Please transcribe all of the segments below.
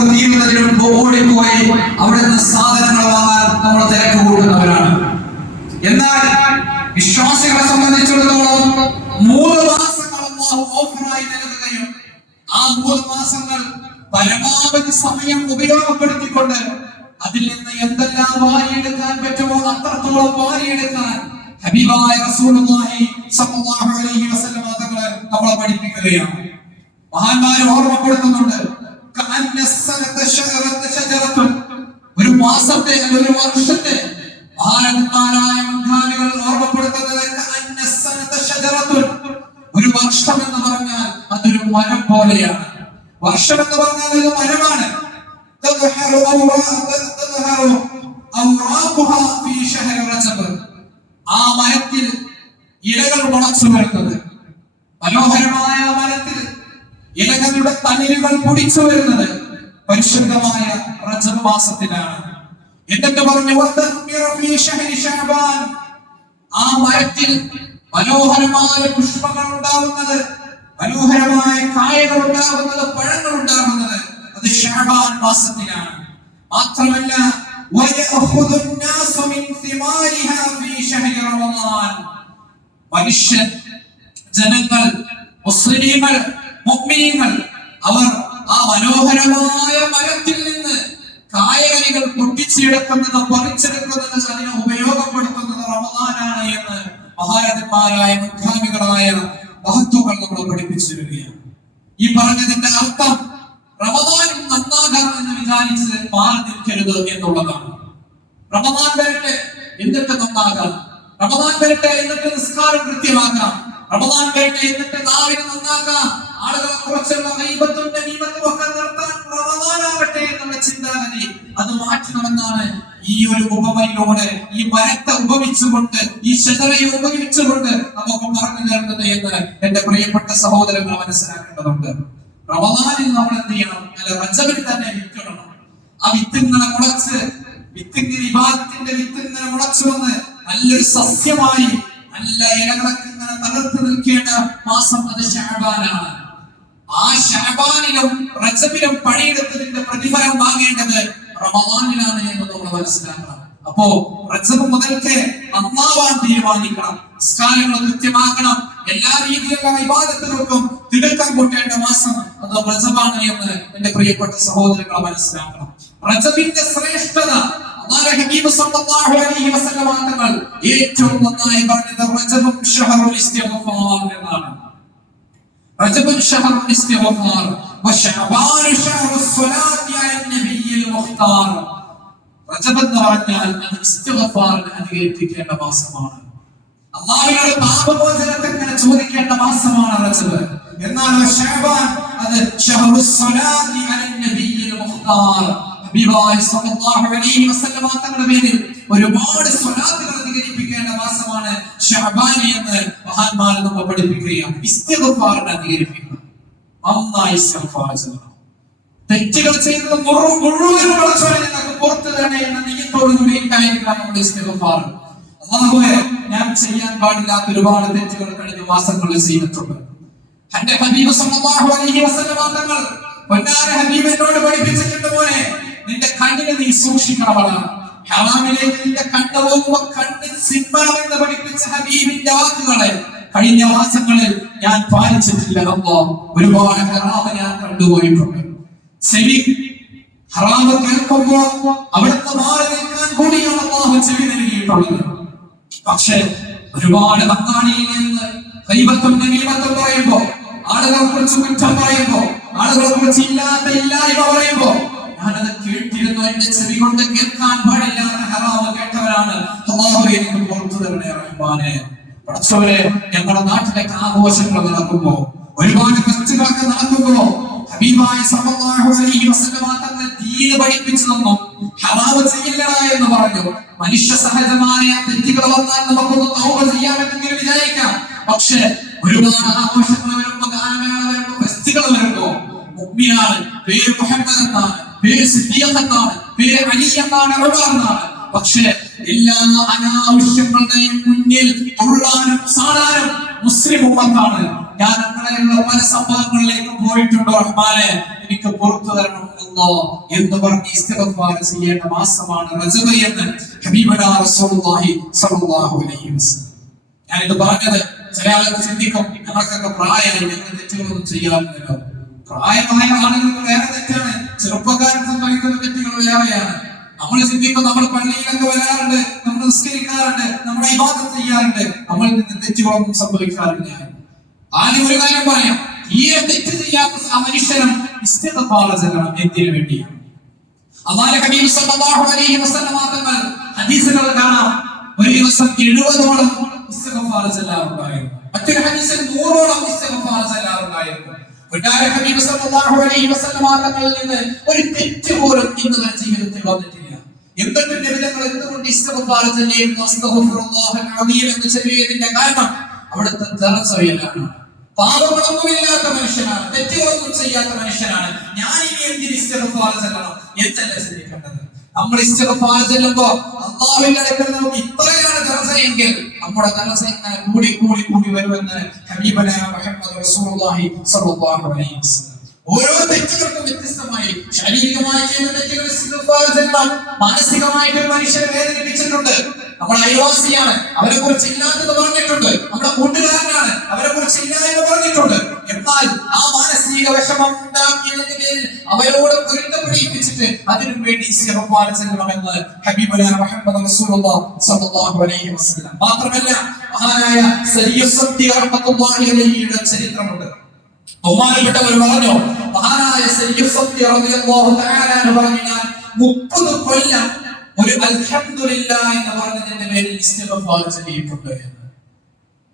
നോമ്പ് തീരുന്നതിന് മുമ്പ് ഓടിപ്പോയി അവിടെ നിന്ന് സാധനങ്ങൾ വാങ്ങാൻ നമ്മൾ തിരക്ക് കൂട്ടുന്നവരാണ്. എന്നാൽ വിശ്വാസികളെ സംബന്ധിച്ചിടത്തോളം 3 മാസങ്ങൾ അല്ലാഹു ഓഫറായി നൽകുകയും ആ 3 മാസങ്ങൾ പരമാവധി സമയം ഉപയോഗപ്പെടുത്തിക്കൊണ്ട് അതിൽ നിന്ന് എന്തെല്ലാം വാരിയെടുക്കാൻ പറ്റുമോ അത്രത്തോളം വാരിയെടുക്കാൻ ഹബീബായ റസൂലുള്ളാഹി സ്വല്ലല്ലാഹു അലൈഹി വസല്ലം തങ്ങളെ നമ്മളെ പഠിപ്പിക്കുകയാണ്. മഹാന്മാർ ഓർമ്മപ്പെടുത്തുന്നുണ്ട്, ഒരു മാസത്തെ ഒരു വർഷത്തെ മഹാന്മാരായ മുൻഗാമികൾ ഓർമ്മപ്പെടുത്തുന്നത് ഒരു വർഷം എന്ന് പറഞ്ഞാൽ അതൊരു മരം പോലെയാണ്. വർഷം എന്ന് പറഞ്ഞാൽ ഒരു മരമാണ്. ആ മരത്തിൽ ഇലകൾ മുളച്ചു വരുന്നത്, മനോഹരമായ മരത്തിൽ ഇലകളുടെ തളിരുകൾ പൊടിച്ചു വരുന്നത് പരിശുദ്ധമായ റജബ് മാസത്തിലാണ്. എന്നിട്ട് പറഞ്ഞു, ആ മരത്തിൽ മനോഹരമായ പുഷ്പങ്ങൾ ഉണ്ടാവുന്നത്, മനോഹരമായ കായകൾ ഉണ്ടാവുന്നത്, പഴങ്ങൾ ഉണ്ടാവുന്നത് അത് ശഅബാൻ മാസത്തിലാണ്. മാത്രമല്ല മനുഷ്യൻ, ജനങ്ങൾ, മുസ്ലിമീങ്ങൾ, മുഅ്മിനീങ്ങൾ അവർ ആ മനോഹരമായ മരത്തിൽ നിന്ന് കായകനികൾ പൊട്ടിച്ചെടുക്കുന്നത്, പറിച്ചെടുക്കുന്നത്, അതിനെ ഉപയോഗപ്പെടുത്തുന്നത് റമദാനാണ് എന്ന് മഹാരഥന്മാരായ മുഖാമികളായ മഹത്വങ്ങൾ നമ്മൾ പഠിപ്പിച്ചു വരികയാണ്. ഈ പറഞ്ഞതിന്റെ അർത്ഥം റമദാൻ നന്നാകാം എന്ന് വിചാരിച്ച് മാറി നിൽക്കരുത് എന്നുള്ളതാണ്. റമദാൻ വരട്ടെ എന്നിട്ട് നന്നാകാം, റമദാൻ വരട്ടെ എന്നിട്ട് നിസ്കാരം കൃത്യമാക്കാം, റമദാൻ വരട്ടെ എന്നിട്ട് നാവിനെ നന്നാക്കാം, ആളുകളെ കുറച്ചുള്ള ഗൈബത്തും നമീമത്തും ഒക്കെ നിർത്താൻ റമദാനാവട്ടെ എന്നുള്ള ചിന്താഗതി അത് മാറ്റണമെന്നാണ് ഈ ഒരു ഉപമയിലൂടെ, ഈ മരത്തെ ഉപമിച്ചുകൊണ്ട്, ഈ ശതറയെ ഉപയോഗിച്ചുകൊണ്ട് നമുക്ക് പറഞ്ഞു തരുന്നത് എന്ന് എന്റെ പ്രിയപ്പെട്ട സഹോദരങ്ങൾ മനസ്സിലാക്കേണ്ടതുണ്ട്. റമദാനിൽ നമ്മൾ എന്ത് ചെയ്യണം? അല്ല, റജബിൽ തന്നെ വിത്തിടണം. ആ വിത്തിങ്ങനെ മുളച്ച്, വിത്തിങ്ങനെ ഇബാദത്തിന്റെ വിത്തിങ്ങനെ മുളച്ചു വന്ന് നല്ലൊരു സസ്യമായി നല്ല ഇലകളൊക്കെ ഇങ്ങനെ തകർത്ത് നിൽക്കേണ്ട മാസം അത് ശഅബാനാണ്. ആ ശഅബാനിലും റജബിലും പണിയെടുത്തതിന്റെ പ്രതിഫലം വാങ്ങേണ്ടത് റമദാനിലാണ് എന്ന് നമ്മൾ മനസ്സിലാക്കണം. അപ്പോ റജബ് മുതൽക്ക് നന്നാവാൻ തീരുമാനിക്കണം, നിസ്കാരങ്ങൾ കൃത്യമാക്കണം, എല്ലാ രീതിയിലുള്ള ഇബാദത്തുകൾക്കും തിടുക്കം കൂട്ടേണ്ട മാസം അത് റജബാണ് എന്ന് എന്റെ പ്രിയപ്പെട്ട സഹോദരങ്ങളെ മനസ്സിലാക്കണം. റജബിന്റെ ശ്രേഷ്ഠത അല്ലാഹുവിന്റെ ഹബീബ് സല്ലല്ലാഹു അലൈഹി വസല്ലം തങ്ങൾ ഏറ്റവും നന്നായി പറഞ്ഞത് റജബുൻ ശഹറുൽ ഇസ്തിഗ്ഫാർ എന്നാണ്. റജബുൻ ശഹറുൽ ഇസ്തിഗ്ഫാർ വശഅബാൻ ശഹറുസ് സ്വലാത്തി അലൻ നബിയിൽ മുഖ്താർ. റജബ് എന്ന് പറഞ്ഞാൽ അത് ഇസ്തിഗ്ഫാറിനെ അധികരിപ്പിക്കേണ്ട മാസമാണ്. അല്ലാഹുവിനോട് പാപമോചനത്തിന് ചോദിക്കേണ്ട മാസമാണ് റജബ്. എന്നാൽ ശഅബാൻ അത് ശഹറുസ് സ്വലാത്തി അലൻ നബിയിൽ മുഖ്താർ. ഹബീബായ സല്ലല്ലാഹു അലൈഹി വസല്ലം തങ്ങളുടെ പേരിൽ ഒരുപാട് സ്വലാത്തുകൾ അധികരിപ്പിക്കേണ്ട മാസമാണ് ശഅബാൻ എന്ന് മഹാന്മാർ നമ്മെ പഠിപ്പിക്കുകയാണ്. ഇസ്തിഗ്ഫാറിനെ അധികരിപ്പിക്കുക, നന്നായി ഇസ്തിഗ്ഫാർ ചെയ്യണം. തെറ്റുകൾ ചെയ്തത് മുഴുവൻ ഞങ്ങൾക്ക് പുറത്തു തരണേ എന്ന നിയത്തോടു കൂടി ഉണ്ടായിരിക്കണം നമ്മുടെ ഇസ്തിഗ്ഫാർ. അല്ലാഹുവേ, ഞാൻ ചെയ്യാൻ പാടില്ലാത്ത ഒരുപാട് തെറ്റുകൾ കഴിഞ്ഞ മാസങ്ങളിൽ ചെയ്തിട്ടുണ്ട്. എന്റെ ഹബീബ് സല്ലല്ലാഹു അലൈഹി വസല്ലം തങ്ങൾ പൊന്നാര ഹബീബിനോട് പഠിപ്പിച്ചിട്ടുണ്ട്, മോനെ നിന്റെ കണ്ണിനെ നീ സൂക്ഷിക്കണമെന്ന്. ഹറാമിലേക്ക് നിന്റെ കണ്ണ് പോകുമ്പോൾ കണ്ണിൽ സിംഹമെന്ന് പഠിപ്പിച്ച ഹബീബിന്റെ വാക്കുകളെ കഴിഞ്ഞ മാസങ്ങളിൽ ഞാൻ പാലിച്ചിട്ടില്ല. ഒരുപാട് ഹറാമ് ഞാൻ കണ്ടുപോയിട്ടുണ്ട്. ചെവി ഹറാമ് കേൾക്കുമ്പോൾ അവിടുന്ന് മാറി നിൽക്കാൻ കൂടിയാണ് അല്ലാഹു ചെവി നൽകിയിട്ടുള്ളത്. പക്ഷേ ഒരുപാട് അങ്ങാടിയിൽ നിന്ന് ഗൈബത്തും നമീമത്തും പറയുമ്പോ, ആളുകളെ കുറിച്ച് കുറ്റം പറയുമ്പോ, ആളുകളെ കുറിച്ച് ഇല്ലായ്മ പറയുമ്പോ ഞാനത് കേട്ടിരുന്നു. എന്റെ ചെവി കൊണ്ട് കേൾക്കാൻ പാടില്ലാത്ത ഹറാമ് കേട്ടവരാണ്. അല്ലാഹുവേ, എനിക്ക് പുറത്തു തരണേ റഹ്മാനേ. പടച്ചവരെ, ഞങ്ങളുടെ നാട്ടിലേക്ക് ആഘോഷങ്ങൾ നടക്കുമ്പോ, ഒരുപാട് ഫെസ്റ്റുകളൊക്കെ നടക്കുമ്പോ ഹബീബായ സല്ലല്ലാഹു അലൈഹി വസല്ലം തങ്ങൾ ദീൻ പഠിപ്പിച്ചു തന്നു. ഹറാമ് ചെയ്യില്ല എന്ന് പറഞ്ഞു. മനുഷ്യ സഹജമായ തെറ്റുകൾ വന്നാൽ നമുക്കൊന്ന് തൗബ ചെയ്യാമെന്നെങ്കിലും വിചാരിക്കാം. പക്ഷേ ഒരുപാട് ആഘോഷങ്ങൾ വരുമ്പോ, ഗാനമേള വരുമ്പോ, ഫെസ്റ്റുകൾ വരുമ്പോ മുഅ്മിനാണ്, പേര് മുഹമ്മദ് എന്നാണ്, പേര് സിദ്ദീഖ് എന്നാണ്, പേര് അലി എന്നാണ്, ഉമർ എന്നാണ്. പക്ഷേ എല്ലാ അനാവശ്യങ്ങളുടെയും മുന്നിൽ തുള്ളാനും സാടാനും മുസ്ലിം ഉമ്മത്താണ്. ഞാൻ അങ്ങനെയുള്ള പല സംഭവങ്ങളിലേക്ക് പോയിട്ടുണ്ടോ റഹ്മാനെ, എനിക്ക് പുറത്തു തരണം എന്ന് പറഞ്ഞ് ഇസ്തിഗ്ഫാർ ചെയ്യേണ്ട മാസമാണ് റജബ് എന്ന് ഹബീബുനാ റസൂലുള്ളാഹി സ്വല്ലല്ലാഹു അലൈഹി വസല്ലം. ഞാനിത് പറഞ്ഞത് ചില ആളുകൾ ചിന്തിക്കും, ഞങ്ങൾക്കൊക്കെ പ്രായമായി, ഞങ്ങൾ തെറ്റുകളൊന്നും ചെയ്യാറില്ലല്ലോ. പ്രായമായ ആളുകൾക്ക് വേറെ തെറ്റാണ്, ചെറുപ്പക്കാരൻ സംഭവിക്കുന്ന തെറ്റുകൾ വേറെയാണ്. നമ്മൾ ചിന്തിക്കും, നമ്മൾ പള്ളിയിലൊക്കെ വരാറുണ്ട്, നമ്മൾ നിസ്കരിക്കാറുണ്ട്, നമ്മുടെ ഇബാദത്ത് ചെയ്യാറുണ്ട്, നമ്മളിൽ നിന്ന് തെറ്റുകളൊന്നും സംഭവിക്കാറില്ല. ആദ്യം ഒരു കാര്യം പറയാം, തീരെ തെറ്റ് ചെയ്യാത്ത ആ മനുഷ്യനും ഇസ്തിഗ്ഫാർ ചെയ്യണം. എന്തിനു വേണ്ടിയാണ്? അല്ലാഹുവിന്റെ ഹബീബ് സല്ലല്ലാഹു അലൈഹി വസല്ലം തങ്ങൾ ഹദീസുകൾ കാണാം, ഒരു ദിവസം 70ഓളം ഇസ്തിഗ്ഫാർ ചെയ്യാറുണ്ടായിരുന്നു. മറ്റൊരു ഹദീസിൽ 100ഓളം ഇസ്തിഗ്ഫാർ ചെയ്യാറുണ്ടായിരുന്നു. ഹബീബ് സല്ലല്ലാഹു അലൈഹി വസല്ലം തങ്ങളിൽ നിന്ന് ഒരു തെറ്റ് പോലും ഇന്നുവരെ ജീവിതത്തിൽ വന്നിട്ടില്ല. എന്നിട്ട് നബി തങ്ങൾ എന്തുകൊണ്ട് ഇസ്തിഗ്ഫാർ ചെയ്യുന്നു? അസ്തഗ്ഫിറുല്ലാഹൽ അദീം എന്ന് ചൊല്ലിയതിന്റെ കാരണം അവിടുത്തെ ദറജയിലാണ്. പാപങ്ങളൊന്നുമില്ലാത്ത മനുഷ്യനാണ്, തെറ്റുകളൊന്നും ചെയ്യാത്ത മനുഷ്യനാണ്. ഞാൻ ഇനി എന്തിന് ഇസ്തിഗ്ഫാർ ചെയ്യണം എന്നല്ല ചിന്തിക്കേണ്ടത്. നമ്മൾ ഇസ്തിഗ്ഫാർ ചെയ്യുമ്പോ അല്ലാഹുവിന്റെ അടുക്കൽ നമുക്ക് ഇത്രയാണ് ദറജയെങ്കിൽ നമ്മുടെ ദറജ ഇങ്ങനെ കൂടി കൂടി കൂടി വരുമെന്ന് ഹബീബനാ മുഹമ്മദ് റസൂലുള്ളാഹി സ്വല്ലല്ലാഹു അലൈഹി വസല്ലം. ഓരോ തെറ്റുകൾക്കും വ്യത്യസ്തമായി ശാരീരികമായി ചെയ്യുന്ന തെറ്റുകൾ ഇസ്തിഗ്ഫാർ ചെയ്യണം. മാനസികമായിട്ട് ഒരു മനുഷ്യനെ വേദനിപ്പിച്ചിട്ടുണ്ട്, നമ്മുടെ അയൽവാസിയാണ്, അവരെ കുറിച്ച് ഇല്ലാത്തത് പറഞ്ഞിട്ടുണ്ട്, നമ്മുടെ കൂട്ടുകാരനാണ്, അവരെ കുറിച്ച് ഇല്ലായ്മ പറഞ്ഞിട്ടുണ്ട്. എന്നാൽ ആ മാനസിക വിഷമം ഉണ്ടാക്കിയതിന്റെ പേരിൽ അവരോട് പൊരുത്തപ്പെടിപ്പിച്ചിട്ട് അതിനു വേണ്ടി ഇസ്തിഗ്ഫാർ ചെയ്യണമെന്ന് ഹബീബുനാ മുഹമ്മദ് റസൂലുള്ളാഹി സ്വല്ലല്ലാഹു അലൈഹി വസല്ലം. മാത്രമല്ല മഹാനായ സയ്യിദ് സബ്തി റഹ്മത്തുള്ളാഹി അലൈഹിയുടെ ചരിത്രമുണ്ട്. ബഹുമാനപ്പെട്ടവർ പറഞ്ഞു, മഹാനായ സയ്യിദ് സബ്തി റളിയല്ലാഹു തആല അൻഹു പറഞ്ഞു, ഞാൻ 30 കൊല്ലം ഒരു അൽഹംദുലില്ലാഹ് എന്ന് പറഞ്ഞതിന്റെ പേരിൽ ഇസ്തിഗ്ഫാർ ചെയ്തിട്ടുണ്ട് എന്ന്.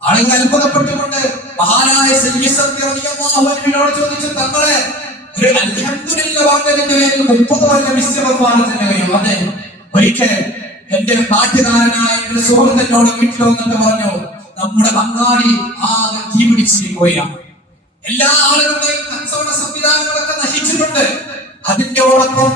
ആളുകൾ അത്ഭുതപ്പെട്ടുകൊണ്ട് മഹാനായ സയ്യിദ് സബ്തി റളിയല്ലാഹു അൻഹുവിനോട് ചോദിച്ചു, തങ്ങളെ ഒരു അൽഹംദുലില്ലാഹ് പറഞ്ഞതിന്റെ പേരിൽ 30 കൊല്ലം ഇസ്തിഗ്ഫാർ ചെയ്യുകയോ? അതെ. ഒരിക്കൽ എന്റെ നാട്ടുകാരനായ ഒരു സുഹൃത്തിനോട് വീട്ടിൽ വന്നിട്ട് പറഞ്ഞു, നമ്മുടെ അങ്ങാടി ആകെ തീ പിടിച്ചിരിക്കുകയാണ്, എല്ലാ ആളുകളുടെയും കച്ചവട സംവിധാനങ്ങളൊക്കെ നശിച്ചിട്ടുണ്ട്, അതിന്റെ ഓടൊപ്പം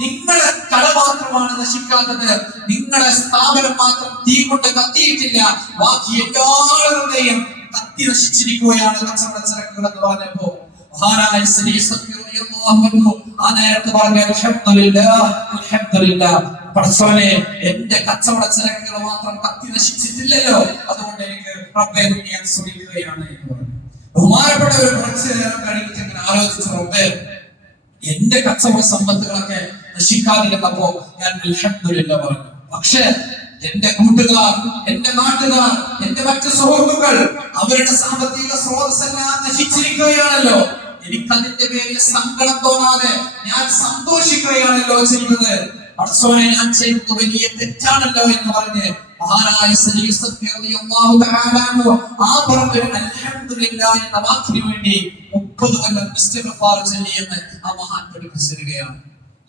നിങ്ങളുടെ കട മാത്രമാണ് നശിക്കാത്തത്, നിങ്ങളുടെ സ്ഥാപനം മാത്രം തീ കൊണ്ട് കത്തിയിട്ടില്ല, ബാക്കി എല്ലാ ആളുകളുടെയും കത്തി നശിച്ചിരിക്കുകയാണ് കച്ചവട ചരക്കുകൾ എന്ന് പറഞ്ഞപ്പോ മഹാനായ സയ്യിദ് സബ്തി റളിയല്ലാഹു അൻഹു ആ നേരത്ത് പറഞ്ഞു, അൽഹംദുലില്ലാഹ് അൽഹംദുലില്ലാഹ്, പടച്ചവനെ എന്റെ കച്ചവട ചരക്കുകൾ മാത്രം കത്തി നശിച്ചിട്ടില്ലല്ലോ, അതുകൊണ്ട് എനിക്ക് റബ്ബേ ഞാൻ സ്തുതിക്കുകയാണ് എന്ന് പറഞ്ഞു. ബഹുമാനപ്പെട്ട ഒരു കുറച്ച് നേരം കഴിഞ്ഞിട്ട് ഇങ്ങനെ ആലോചിച്ചു, റബ്ബേ എന്റെ കച്ചവട സമ്പത്തുകളൊക്കെ നശിക്കാതിരുന്നപ്പോ ഞാൻ അൽഹംദുലില്ലാഹ് പറഞ്ഞു. പക്ഷേ എന്റെ കൂട്ടുകാർ, എന്റെ നാട്ടുകാർ, എന്റെ മറ്റു സുഹൃത്തുക്കൾ, അവരുടെ സാമ്പത്തിക സ്രോതസ്സെല്ലാം നശിച്ചിരിക്കുകയാണല്ലോ, എനിക്കതിന്റെ പേരിൽ സങ്കടം തോന്നാതെ ഞാൻ സന്തോഷിക്കുകയാണല്ലോ ചെയ്യുന്നത്. പടച്ചോനെ ഞാൻ ചെയ്തത് വലിയ തെറ്റാണല്ലോ എന്ന് പറഞ്ഞ് മഹാനായ സയ്യിദ് സബ്തി റളിയല്ലാഹു തആല അൻഹു ആ പറഞ്ഞ അൽഹംദുലില്ലാഹ് എന്ന വാക്കിന് വേണ്ടി 30 കൊല്ലം ഇസ്തിഗ്ഫാർ ചെയ്യുമെന്ന് ആ മഹാൻ പഠിപ്പിച്ചിരിക്കുകയാണ്.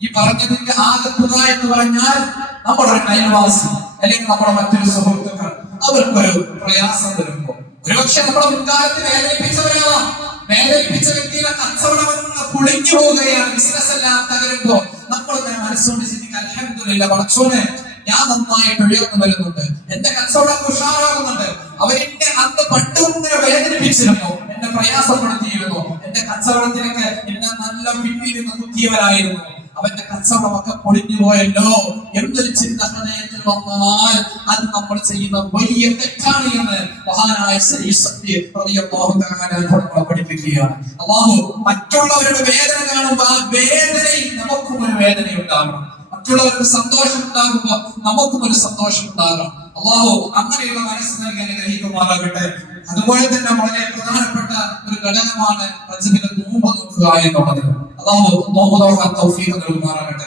ഈ പറഞ്ഞതിന്റെ ആകത്തുക എന്ന് പറഞ്ഞാൽ നമ്മുടെ ഒരു അയൽവാസി അല്ലെങ്കിൽ നമ്മുടെ മറ്റൊരു സുഹൃത്തുക്കൾ അവർക്കൊരു പ്രയാസം വരുമ്പോ, ഒരുപക്ഷെ നമ്മുടെ മുൻകാലത്ത് വേദനിപ്പിച്ചവരാവാം, വേദനിപ്പിച്ച വ്യക്തിയുടെ കച്ചവടം പൊളിഞ്ഞു പോവുകയാണ്, ബിസിനസ് എല്ലാം തകരുമ്പോ നമ്മൾ മനസ്സുകൊണ്ട് ചിന്തിക്കാൻ, അൽഹംദുലില്ലാഹ് പടച്ചോനെ ഞാൻ നന്നായിട്ട് ഉയർന്നു വരുന്നുണ്ട്, എന്റെ കച്ചവടം ഉഷാറാകുന്നുണ്ട്, അവരെന്നെ അന്ന് പണ്ട് ഇങ്ങനെ വേദനിപ്പിച്ചിരുന്നു, എന്നെ പ്രയാസപ്പെടുത്തിയിരുന്നു, എന്റെ കച്ചവടത്തിനൊക്കെ എന്നെ നല്ല പിന്നിൽ നിന്ന് കുത്തിയവരായിരുന്നു, അവന്റെ കച്ചവടമൊക്കെ പൊളിഞ്ഞു പോയല്ലോ എന്നൊരു ചിന്ത ഹൃദയത്തിൽ വന്നാൽ അത് നമ്മൾ ചെയ്യുന്ന വലിയ തെറ്റാണ് എന്ന് മഹാനായ സയ്യിദ് സബ്തി റളിയല്ലാഹു തആല നമ്മളെ പഠിപ്പിക്കുകയാണ്. അല്ലാഹു മറ്റുള്ളവരുടെ വേദന കാണുമ്പോൾ ആ വേദനയിൽ നമുക്കും ഒരു വേദന ഉണ്ടാകണം, മറ്റുള്ളവർക്ക് സന്തോഷം ഉണ്ടാകുമ്പോൾ നമുക്കും ഒരു സന്തോഷം ഉണ്ടാകണം. അല്ലാഹു അങ്ങനെയുള്ള മനസ്സ് നൽകി അനുഗ്രഹിക്കുമാറാകട്ടെ. അതുപോലെ തന്നെ വളരെ പ്രധാനപ്പെട്ട ഒരു ഘടകമാണ് റജബിലെ നോമ്പ് നോക്കുക എന്നുള്ളത്. അല്ലാഹു നോമ്പ് നോക്കാൻ തൗഫീഖ് നൽകുമാറാകട്ടെ.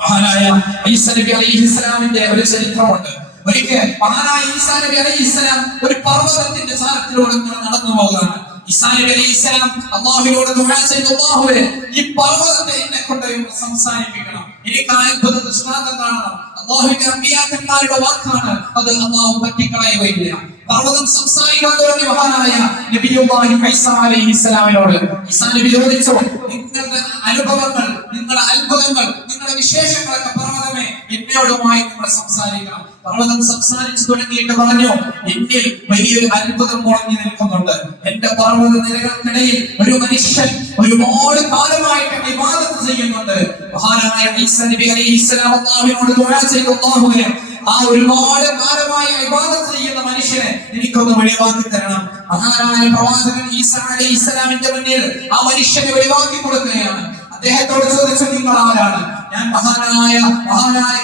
മഹാനായ ഈസാ നബി അലൈഹിസ്സലാമിന്റെ ഒരു ചരിത്രമുണ്ട്. ഒരിക്കൽ മഹാനായ ഈസാ നബി അലൈഹിസ്സലാം ഒരു പർവ്വതത്തിന്റെ ചാരത്തിലൂടെ നടന്നു പോകുകയാണ്. ഈസാ നബി അലൈഹിസ്സലാം അല്ലാഹുവിനോട് ദുആ ചെയ്തു, അല്ലാഹുവേ ഈ പർവ്വതത്തെ എന്നെ കൊണ്ട് സംസാരിപ്പിക്കണം, എനിക്ക് അത്ഭുത ദൃഷ്ടാന്തം കാണണം. അല്ലാഹുവിന്റെ അമ്പിയാക്കന്മാരുടെ വാക്കാണ്, അത് അല്ലാഹു തട്ടിക്കളയുകയില്ല. പർവ്വതം സംസാരിക്കാൻ തുടങ്ങി മഹാനായ നബിയുല്ലാഹി ഈസാ അലൈഹിസ്സലാമിനോട്. ഈസാ നബി ചോദിച്ചു, നിങ്ങളുടെ അനുഭവങ്ങൾ, നിങ്ങളുടെ അത്ഭുതങ്ങൾ, നിങ്ങളുടെ വിശേഷങ്ങളൊക്കെ പർവ്വതമേ എന്നോടുമായി നിങ്ങൾ സംസാരിക്കണം. പർവ്വതം സംസാരിച്ചു തുടങ്ങിയിട്ട് പറഞ്ഞു, എന്നിൽ വലിയൊരു അത്ഭുതം മുളഞ്ഞു നിൽക്കുന്നുണ്ട്. എന്റെ പർവ്വത നിരകൾക്കിടയിൽ ഒരു മനുഷ്യൻ ഒരുപാട് കാലമായിട്ട് ഇബാദത്ത് ചെയ്യുന്നുണ്ട്. മഹാനായ ഈസാ നബി അലൈഹിസ്സലാം അല്ലാഹുവിനോട് ദുആ ചെയ്തു, അല്ലാഹുവേ, ആ ഒരുപാട് കാലമായി ഇബാദത്ത് ചെയ്യുന്ന മനുഷ്യനെ എനിക്കൊന്ന് വെളിവാക്കി തരണം. മഹാനായ പ്രവാചകൻ ഈസാ അലൈഹിസ്സലാമിന്റെ മുന്നിൽ ആ മനുഷ്യനെ വെളിവാക്കി കൊടുക്കുകയാണ്. അദ്ദേഹത്തോട് ചോദിച്ചു, നിങ്ങൾ ആരാണ്? ഞാൻ മഹാനായ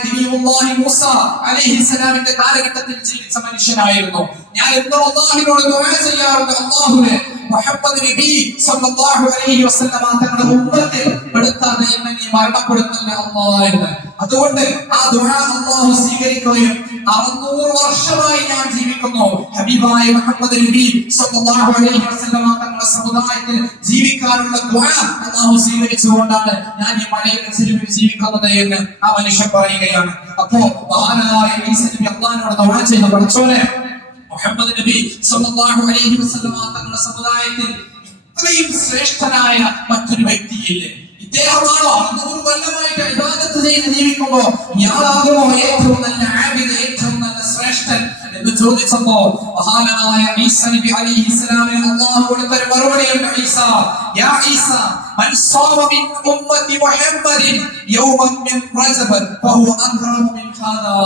നബിയുല്ലാഹി മൂസ അലൈഹിസ്സലാമിന്റെ കാലഘട്ടത്തിൽ ജീവിച്ച മനുഷ്യനായിരുന്നു. ഞാൻ എന്നും അല്ലാഹുവിനോട് ദുആ ചെയ്യാറുണ്ട്, അല്ലാഹുവേ, മുഹമ്മദ് നബി സല്ലല്ലാഹു അലൈഹി വസല്ലമ തങ്ങളുടെ ഉമ്മത്തിൽ പെടുത്താതെ എന്നെ നീ മരണപ്പെടുത്തല്ലേ അല്ലാഹ് എന്ന്. അതുകൊണ്ട് ആ ദുആ അല്ലാഹു സ്വീകരിക്കുകയും 600 വർഷമായി ഞാൻ ജീവിക്കുന്നു. ഹബീബായ മുഹമ്മദ് നബി സല്ലല്ലാഹു അലൈഹി വസല്ലമ തങ്ങളുടെ സമുദായത്തിൽ ജീവിക്കാനുള്ള ദുആ അല്ലാഹു സ്വീകരിച്ചുകൊണ്ടാണ് ഞാൻ ഈ മലയുടെ ചെരുവിൽ ജീവിക്കുന്നത് എന്ന് ആ മനുഷ്യൻ പറയുകയാണ്. അപ്പോ മഹാനായ ഈസാ നബി അല്ലാഹുവിനോട് ദുആ ചെയ്തു, പടച്ചോനെ, മുഹമ്മദ് നബി സല്ലല്ലാഹു അലൈഹി വസല്ലമ തങ്ങളുടെ സമുദായത്തിൽ ഇത്രയും ശ്രേഷ്ഠനായ മറ്റൊരു വ്യക്തിയില്ലേ? ഇദ്ദേഹമാണോ 600 കൊല്ലമായിട്ട് ഇബാദത്ത് ചെയ്ത് ജീവിക്കുമ്പോ ഇയാളാകുമോ ഏറ്റവും നല്ല ആബിദ്, ഏറ്റവും നല്ല ശ്രേഷ്ഠൻ എന്ന് ചോദിച്ചപ്പോ മഹാനായ ഈസാ നബി അലൈഹിസ്സലാമിന് അല്ലാഹു കൊടുത്ത ഒരു മറുപടിയുണ്ട്. ഈസാ, യാ ഈസാ, മൻ സാമ മിൻ ഉമ്മത്തി മുഹമ്മദിൻ യൗമൻ മിൻ റജബ് ഫഹുവ അക്റമു മിൻ ഹാദാ.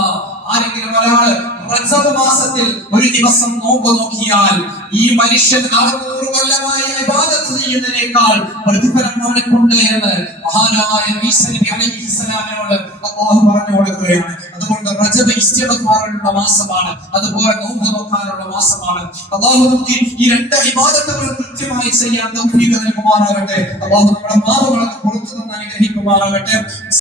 ആരെങ്കിലും ഒരാൾ റജബ് മാസത്തിൽ ഒരു ദിവസം നോമ്പ് നോക്കിയാൽ ഈ മനുഷ്യൻ 600 കൊല്ലമായി ഇബാദത്ത് ചെയ്യുന്നതിനേക്കാൾ പ്രതിഫലം അവനുണ്ട് എന്ന് മഹാനായ ഈസാ നബി അലൈഹിസ്സലാമിനോട് അല്ലാഹു പറഞ്ഞു കൊടുക്കുകയാണ്. അതുകൊണ്ട് റജബ് ഇസ്തിഗ്ഫാറിനുള്ള മാസമാണ്, അതുപോലെ നോമ്പ് നോക്കാനുള്ള മാസമാണ്. അല്ലാഹു നമുക്ക് ഈ രണ്ട് ഇബാദത്തുകൾ കൃത്യമായി ചെയ്യാൻ തൗഫീഖ് നൽകുമാറാകട്ടെ. അല്ലാഹു നമ്മുടെ പാപങ്ങളെ പുറത്തു നിന്ന് അനുഗ്രഹിക്കുമാറാകട്ടെ.